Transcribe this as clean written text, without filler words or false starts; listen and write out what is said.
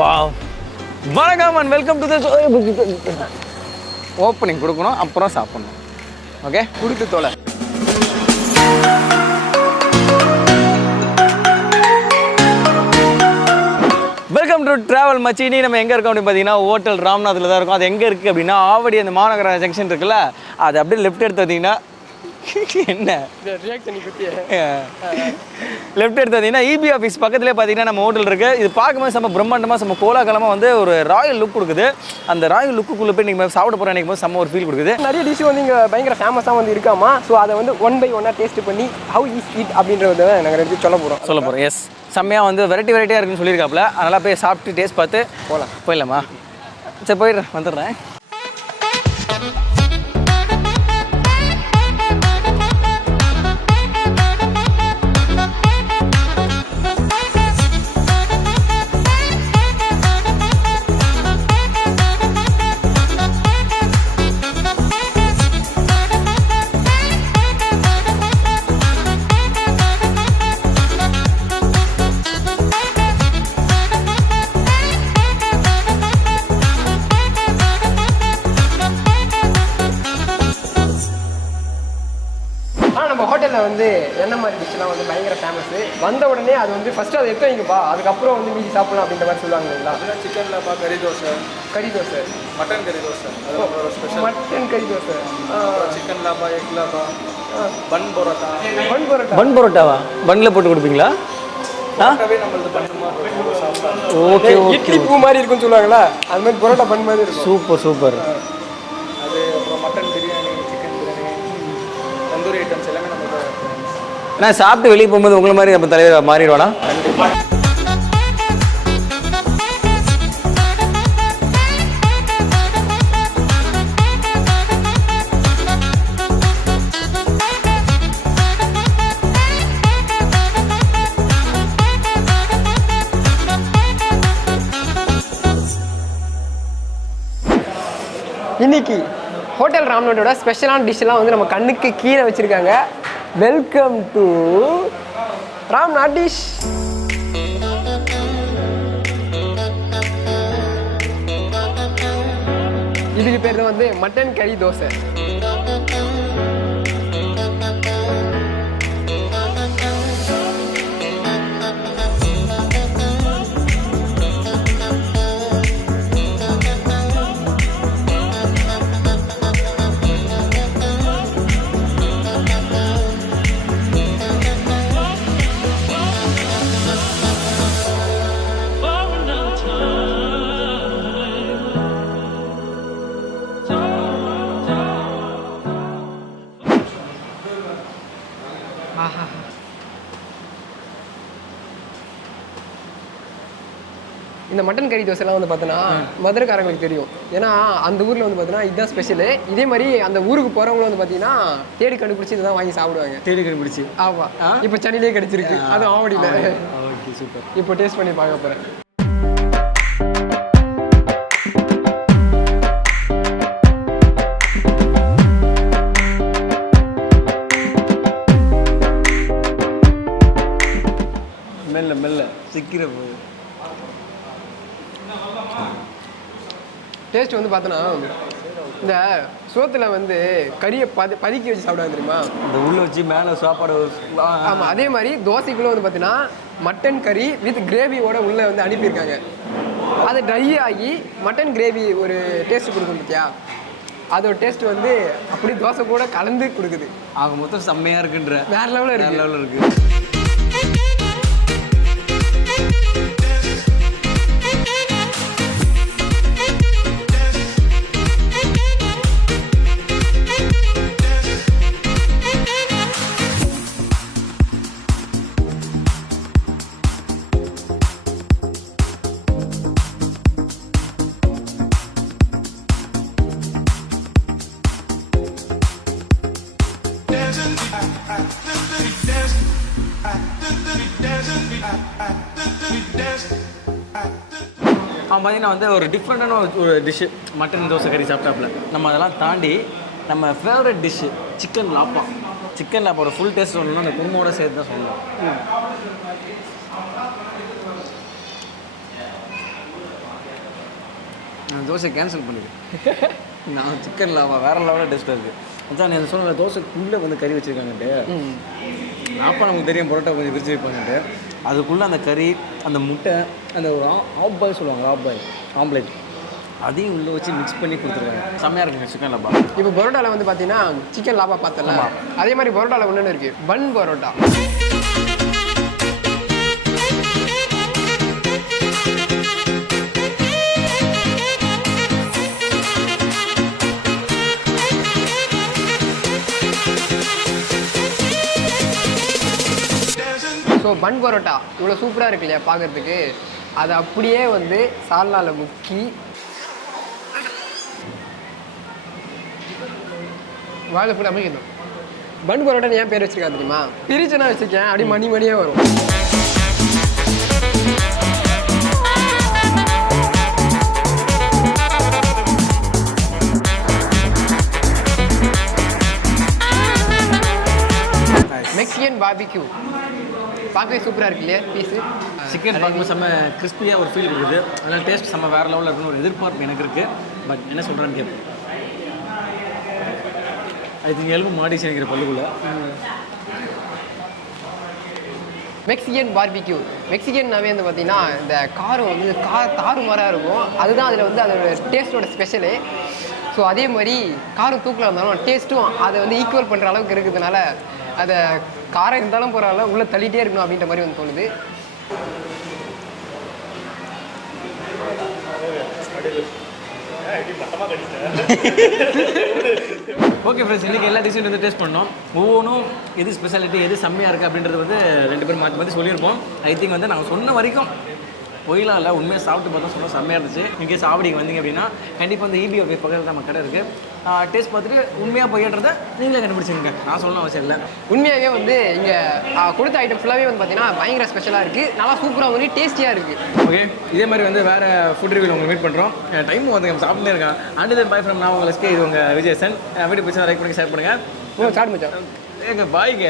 Wow, வணக்கம் and welcome to the opening கொடுக்கணும், அப்புறம் சாப்பிடணும். ஓகே, கொடுத்து தோலை. வெல்கம் டு ட்ராவல் மச்சி. நீ நம்ம எங்கே இருக்கோம் அப்படின்னு பார்த்தீங்கன்னா ஹோட்டல் ராம்நாத்தில் தான் இருக்கும். அது எங்கே இருக்குது அப்படின்னா ஆவடி அந்த மாநகர ஜங்ஷன் இருக்குல்ல, அது அப்படியே லெஃப்ட் எடுத்து பார்த்தீங்கன்னா என்ன லெஃப்ட் எடுத்து பார்த்தீங்கன்னா இபி ஆஃபீஸ் பக்கத்துலேயே பார்த்தீங்கன்னா நம்ம ஹோட்டல் இருக்குது. இது பார்க்கும்போது செம்ம பிரம்மாண்டமாக செம்ம கோலாகலமாக வந்து ஒரு ராயல் லுக் கொடுக்குது. அந்த ராயல் லுக்குள்ளே போய் நீங்கள் சாப்பிட போகிற நினைக்கும் போது செம்ம ஒரு ஃபீல் கொடுக்குது. நிறைய டிஷ் வந்து இங்கே பயங்கர ஃபேமஸாக வந்து இருக்காமா. ஸோ அதை வந்து 1 by 1 டேஸ்ட் பண்ணி ஹவு இஸ் இட் அப்படின்றத நாங்கள் எடுத்து சொல்ல போகிறோம். எஸ், செம்மையாக வந்து வெரைட்டியாக இருக்குன்னு சொல்லியிருக்காப்புல. அதனால் போய் சாப்பிட்டு டேஸ்ட் பார்த்து போயிடலாமா? சரி, போயிடுறேன், வந்துடுறேன். வந்து என்ன மாதிரி டிஷ்லாம் வந்து பயங்கர ஃபேமஸ். வந்த உடனே அது வந்து ஃபஸ்ட்டு அதை எடுத்து வைங்கப்பா, அதுக்கப்புறம் வந்து மீதி சாப்பிடலாம் அப்படின்ற மாதிரி சொல்லுவாங்க இல்லைங்களா? சிக்கன் லாப்பா, கறி தோசை, மட்டன் கறி தோசை, அது ஸ்பெஷல். மட்டன் கறி தோசை, சிக்கன் லாப்பா, எக் லாப்பா, பன் பரோட்டா. பன் பரோட்டாவா? பன்னில் போட்டு கொடுப்பீங்களா? நம்மளது பண்ணுமா? ஓகே, இட்லி பூ மாதிரி இருக்குன்னு சொல்லுவாங்களா, அது மாதிரி பரோட்டா பன் மாதிரி இருக்கும். சூப்பர். அது அப்புறம் mutton biryani, chicken biryani, tandoori items எல்லாமே நம்ம நான் சாப்பிட்டு வெளியே போகும்போது உங்களை மாதிரி நம்ம தலைவர் மாறிடுவானா? கண்டிப்பாக. இன்னைக்கு ஹோட்டல் ராம்நாடோட ஸ்பெஷலான டிஷ்ஷெல்லாம் வந்து நம்ம கண்ணுக்கு கீழே வச்சுருக்காங்க. Welcome to Ramnad dish. இதுக்கு பேர் தான் வந்து மட்டன் கறி தோசை. இந்த மட்டன் கறி தோசைலாம் வந்து பார்த்தோன்னா மதுரைக்காரங்களுக்கு தெரியும். ஏன்னா அந்த ஊரில் வந்து பார்த்தீங்கன்னா இதுதான் ஸ்பெஷலு. இதே மாதிரி அந்த ஊருக்கு போகிறவங்களும் வந்து பார்த்தீங்கன்னா தேடி கண்டுபிடிச்சி இதை தான் வாங்கி சாப்பிடுவாங்க. தேடி கண்டுபிடிச்சி? ஆமாம், இப்போ சென்னையிலே கிடச்சிருக்கு. அது ஆவடியில். Okay, super. இப்போ டேஸ்ட் பண்ணி பார்க்க போகிறேன். மெல்ல சிக்கிற போது டேஸ்ட் வந்து பார்த்தோன்னா இந்த சோத்துல வந்து கறியை பதுக்கி வச்சு சாப்பிடுவாங்க தெரியுமா, இந்த உள்ள வச்சு மேலே சாப்பாடு. ஆமாம், அதே மாதிரி தோசைக்குள்ளே வந்து பார்த்தீங்கன்னா மட்டன் கறி வித் கிரேவியோட உள்ளே வந்து அனுப்பியிருக்காங்க. அது ட்ரை ஆகி மட்டன் கிரேவி ஒரு டேஸ்ட் கொடுக்கும் பார்த்தியா, அதோட டேஸ்ட் வந்து அப்படி தோசை கூட கலந்து கொடுக்குது. ஆக மொத்தம் செம்மையாக இருக்குன்ற வேற லெவலில் இருக்கு. அவன் பார்த்தீங்கன்னா வந்து ஒரு டிஃப்ரெண்ட்டான ஒரு டிஷ்ஷு மட்டன் தோசை கறி சாப்பிட்டாப்புல. நம்ம அதெல்லாம் தாண்டி நம்ம ஃபேவரட் டிஷ்ஷு சிக்கன் லாப்பா. சிக்கன் லாப்பாவோட ஃபுல் டேஸ்ட் சொல்லணும்னா அந்த குருமாவோட சேர்த்து தான் சொல்லணும். நான் தோசை கேன்சல் பண்ணிடுறேன். நான் சிக்கன் லாப்பா வேறு லெவலில் டேஸ்ட்டாக இருக்குது. அதான் நான் சொன்ன தோசைக்குள்ளே வந்து கறி வச்சுருக்காங்கன்ட்டு. லாப்பா நமக்கு தெரியும் பரோட்டா கொஞ்சம் விரிச்சு வைப்பாங்கன்ட்டு. அதுக்குள்ளே அந்த கறி, அந்த முட்டை, அந்த ஒரு ஆஃப் பாய் சொல்லுவாங்க, ஆஃப் பாய் ஆம்லேட், அதையும் உள்ளே வச்சு மிக்ஸ் பண்ணி கொடுத்துருக்காங்க. செம்மையாக இருக்குங்க சிக்கன் லாப்பா. இப்போ பரோட்டாவில் வந்து பார்த்தீங்கன்னா சிக்கன் லாப்பா பார்த்தல, அதே மாதிரி பரோட்டாவில் ஒன்று இருக்குது பன் பரோட்டா. ஸோ பன் பரோட்டா இவ்வளோ சூப்பராக இருக்கு இல்லையா பார்க்குறதுக்கு, அதை அப்படியே வந்து சால்னாவில் முக்கி வாழை போட்டு அமைக்கணும். பன் பரோட்டா ஏன் பேர் வச்சிருக்கா தெரியுமா? பிரிச்சுனா வச்சுருக்கேன் அப்படி மணி மணியே வரும். மெக்சிகன் பார்பிக்யூ பார்க்கவே சூப்பராக இருக்கு இல்லையா பீஸு. சிக்கன் பார்க்கும்போது செம்ம கிறிஸ்பியாக ஒரு ஃபீல் இருக்குது. அதனால் டேஸ்ட் செம்ம வேறு லெவலில் இருக்குன்னு ஒரு எதிர்பார்ப்பு எனக்கு இருக்குது. பட் என்ன சொல்கிறேன்னு கேட்பேன். அது எலும்பு மாடி சேர்க்கிற பல்லுக்குள்ள. Mexican barbecue. மெக்சிகன்னாவே வந்து பார்த்தீங்கன்னா இந்த காரம் வந்து தாறுமாறாக இருக்கும். அதுதான் அதில் வந்து அதோட டேஸ்ட்டோட ஸ்பெஷலு. ஸோ அதே மாதிரி காரம் தூக்கில் இருந்தாலும் டேஸ்ட்டும் அதை வந்து ஈக்குவல் பண்ணுற அளவுக்கு இருக்கிறதுனால அதை காரம் இருந்தாலும் போகிறால உள்ளே தள்ளிகிட்டே இருக்கணும் அப்படின்ற மாதிரி வந்து தோணுது. ஓகே ஃப்ரெண்ட்ஸ், இன்றைக்கி எல்லா டிஷ்ஷும் வந்து டேஸ்ட் பண்ணோம். ஒவ்வொன்றும் எது ஸ்பெஷாலிட்டி, எது செம்மையாக இருக்குது அப்படின்றது வந்து 2 பேரும் மாற்றி மாற்றி சொல்லியிருப்போம். ஐ திங்க் வந்து நாங்கள் சொன்ன வரைக்கும் பொயிலாம் இல்லை, உண்மையாக சாப்பிட்டு பார்த்தா சொன்னால் செம்மையாக இருந்துச்சு. இன்கேஸ் ஆவடிக்கு வந்தீங்க அப்படின்னா கண்டிப்பாக வந்து இபி ஆஃபீஸ் பக்கத்தில் நம்ம கடை இருக்குது. டேஸ்ட் பார்த்துட்டு உண்மையாக பொய்யன்றதை நீங்களே கண்டுபிடிச்சிங்க. நான் சொல்லணும் அவசியம் இல்லை. உண்மையாகவே வந்து இங்கே கொடுத்த ஐட்டம் ஃபுல்லாகவே வந்து பார்த்தீங்கன்னா பயங்கர ஸ்பெஷலாக இருக்குது. நல்லா சூப்பராக வந்து டேஸ்டியாக இருக்குது. ஓகே, இதே மாதிரி வந்து வேறு ஃபுட் ரிவ்யூவில் உங்களை மீட் பண்ணுறோம். டைம் வந்து நம்ம சாப்பிட்டே இருக்கேன். அண்ட் தென் பாய் ஃப்ரம் நான் உங்கள் எஸ்கே, இது உங்கள் விஜயசன். வீடியோ பிடிச்சா லைக் பண்ணி ஷேர் பண்ணுங்கள். ஸ்டார்ட் மச்சான். ஏங்க பாய்ங்க.